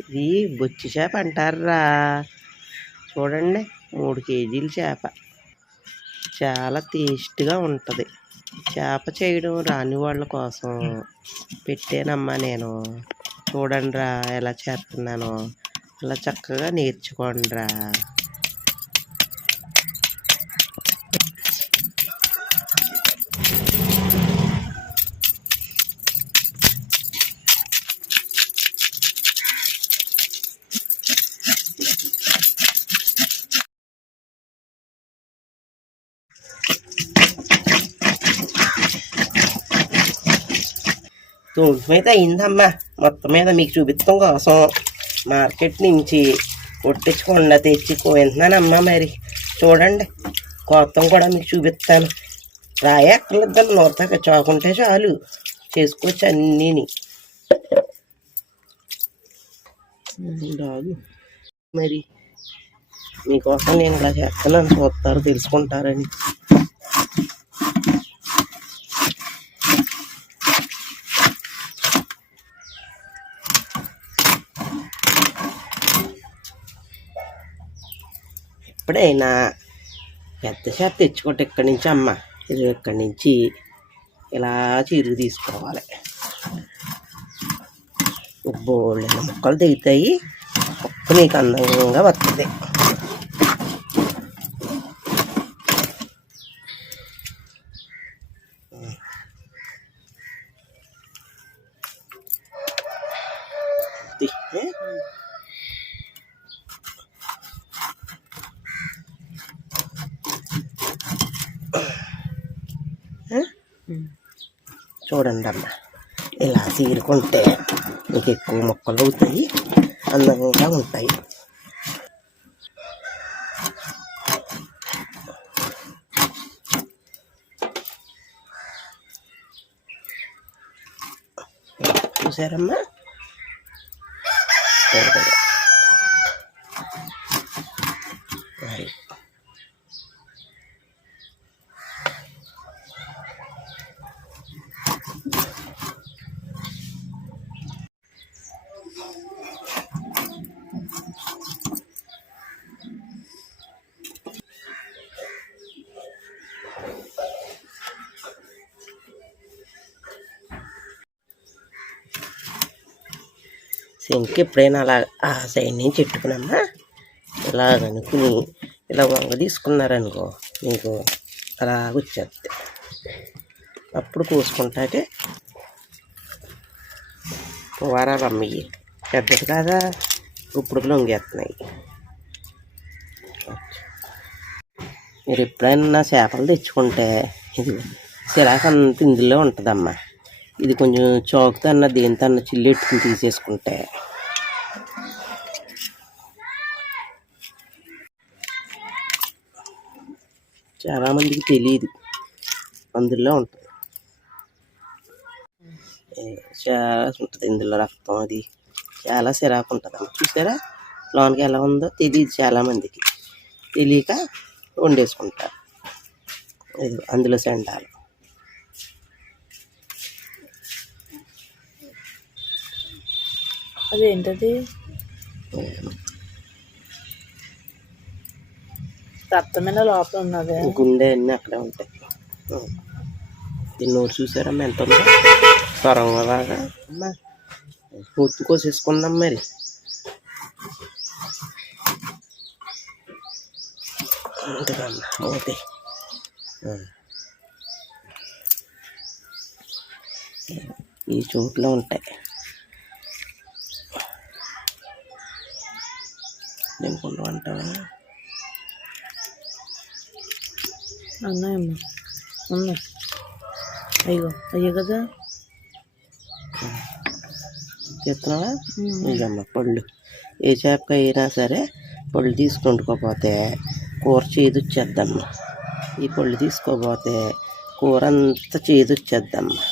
ఇది బొచ్చి చేప అంటారా. చూడండి, 3 కేజీల చేప. చాలా టేస్ట్గా ఉంటుంది. చేప చేయడం రాని వాళ్ళ కోసం పెట్టానమ్మా నేను. చూడండిరా ఎలా చేస్తున్నానో. అలా చక్కగా నేర్చుకోండిరా. తూర్పు మీద అయిందమ్మా. మొత్తం మీద మీకు చూపించడం కోసం మార్కెట్ నుంచి కొట్టించకుండా తెచ్చుకుంటున్నానమ్మా. మరి చూడండి, కొత్తం కూడా మీకు చూపిస్తాను. రాయ అక్కర్లేద్దాం, నోరతాక చాకుంటే చాలు చేసుకోవచ్చు అన్నీని. రాదు మరి మీకోసం నేను ఇలా చేస్తున్నాను, చూస్తారు తెలుసుకుంటారని. ఎప్పుడైనా పెద్ద చేప తెచ్చుకుంటే ఇక్కడి నుంచి అమ్మ, ఇది ఇక్కడి నుంచి ఇలా చీరుగు తీసుకోవాలి. బోళ్ళ ముక్కలు దిగుతాయి, ముక్క నీకు అందంగా వస్తుంది. చూడండి అమ్మ, ఇలా చీరుకుంటే మీకు ఎక్కువ మొక్కలు అవుతాయి, అందంగా ఉంటాయి. చూసారమ్మా, శంకి ఎప్పుడైనా అలా ఆ సైడ్ నుంచి ఎట్టుకునమ్మా, ఇలా అనుకుని ఇలా వంగ తీసుకున్నారనుకో మీకు అలా వచ్చేస్తుంది. అప్పుడు కోసుకుంటాకే వారాలు అమ్మయ్యి పెద్దది కాదా, ఇప్పుడు లొంగేస్తున్నాయి. మీరు ఎప్పుడైనా చేపలు తెచ్చుకుంటే ఇది సిరాకు అంత ఇందులో ఉంటుందమ్మా. ఇది కొంచెం చాకుతో అన్న దేంతో అన్న చిల్లెట్టుకుని తీసేసుకుంటే చాలామందికి తెలియదు అందులో ఉంటుంది. చాలా ఉంటుంది ఇందులో రక్తం, అది చాలా సిరాకు ఉంటుంది. చూసారా లోనికి ఎలా ఉందో తెలియదు, చాలామందికి తెలియక వండేసుకుంటారు. ఇది అందులో సెండాలు. అదేంటది? రక్తమైన లోపల ఉన్నది, గుండె అన్నీ అక్కడే ఉంటాయి. దీన్ని చూసారమ్మా ఎంత ఉందో సొరంగలాగా. అమ్మా పూర్తి కోసేసుకున్నాం మరి. అంతేకమ్మా ఓకే. ఈ చోట్లో ఉంటాయి. దింపుకుంటూ అంటావా? ఉన్నాయమ్మా, ఉన్నాయి. అయ్యో అయ్యో కదా చెప్తున్నావా? ఇదమ్మా పళ్ళు. ఏ చేపకి అయినా సరే పళ్ళు తీసుకుంటుకోపోతే కూర చేదు వచ్చేద్దమ్మా. ఈ పళ్ళు తీసుకోపోతే కూర అంతా చేదు వచ్చేద్దమ్మా.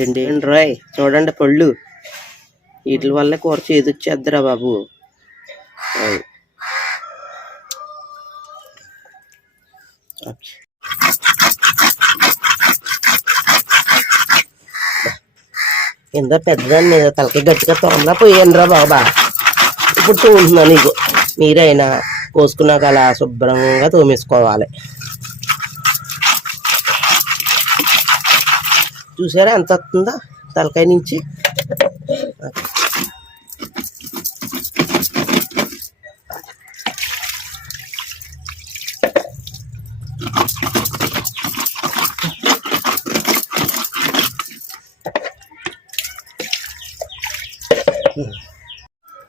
రెండేంటి రాయ్ చూడండి పళ్ళు, వీటి వల్లే కూర చేదు వచ్చేద్దిరా బాబు. కింద పెద్దదాన్ని మీద తలకి గట్టిగా తొందర పోయానురా బాబా. ఇప్పుడు తోముతున్నాను. నీకు మీరైనా కోసుకున్నాక అలా శుభ్రంగా తోమేసుకోవాలి. చూసారా ఎంత వస్తుందో తలకాయ నుంచి.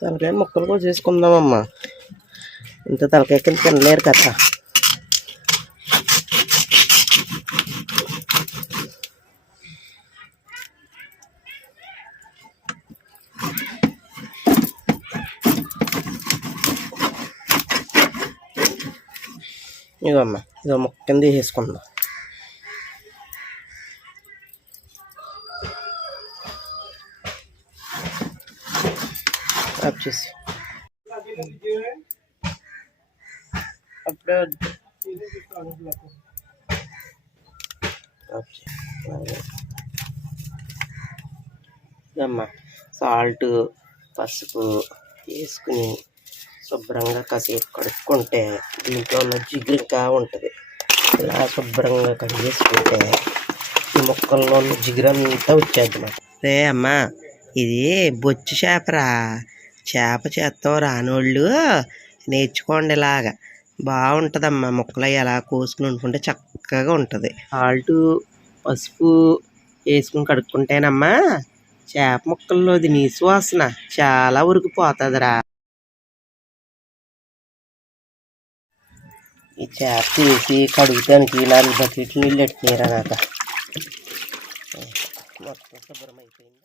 తలకాయ ముక్కలు కూడా చేసుకుందామమ్మా. ఇంత తలకాయ కింద తినలేరు కదా. ఇదమ్మా ఇదో ముక్క కింద వేసుకుందాం. చేసి అప్పుడే ఇదమ్మా సాల్ట్ పసుపు వేసుకుని శుభ్రంగా కాసేపు కడుక్కుంటే దీంట్లో ఉన్న జిగురు ఇంకా ఉంటుంది. ఇలా శుభ్రంగా కడిగేసుకుంటే ఈ ముక్కల్లో ఉన్న జిగురు అంతా వచ్చేది మాకు. రే అమ్మా, ఇది బొచ్చు చేపరా. చేప చేత్తం రానోళ్ళు నేర్చుకోండి. ఇలాగా బాగుంటుందమ్మా. ముక్కలు ఎలా కోసుకుని వండుకుంటే చక్కగా ఉంటుంది. సాల్ట్ పసుపు వేసుకుని కడుక్కుంటేనమ్మా చేప ముక్కల్లోది నీసు వాసన చాలా ఉరికిపోతుందిరా. ఈ చేప తీసి కడుగుతానికి 4 బకెట్లు నీళ్ళు ఎట్టుకునేరా నాకు. మొత్తం శుభ్రం అయిపోయింది.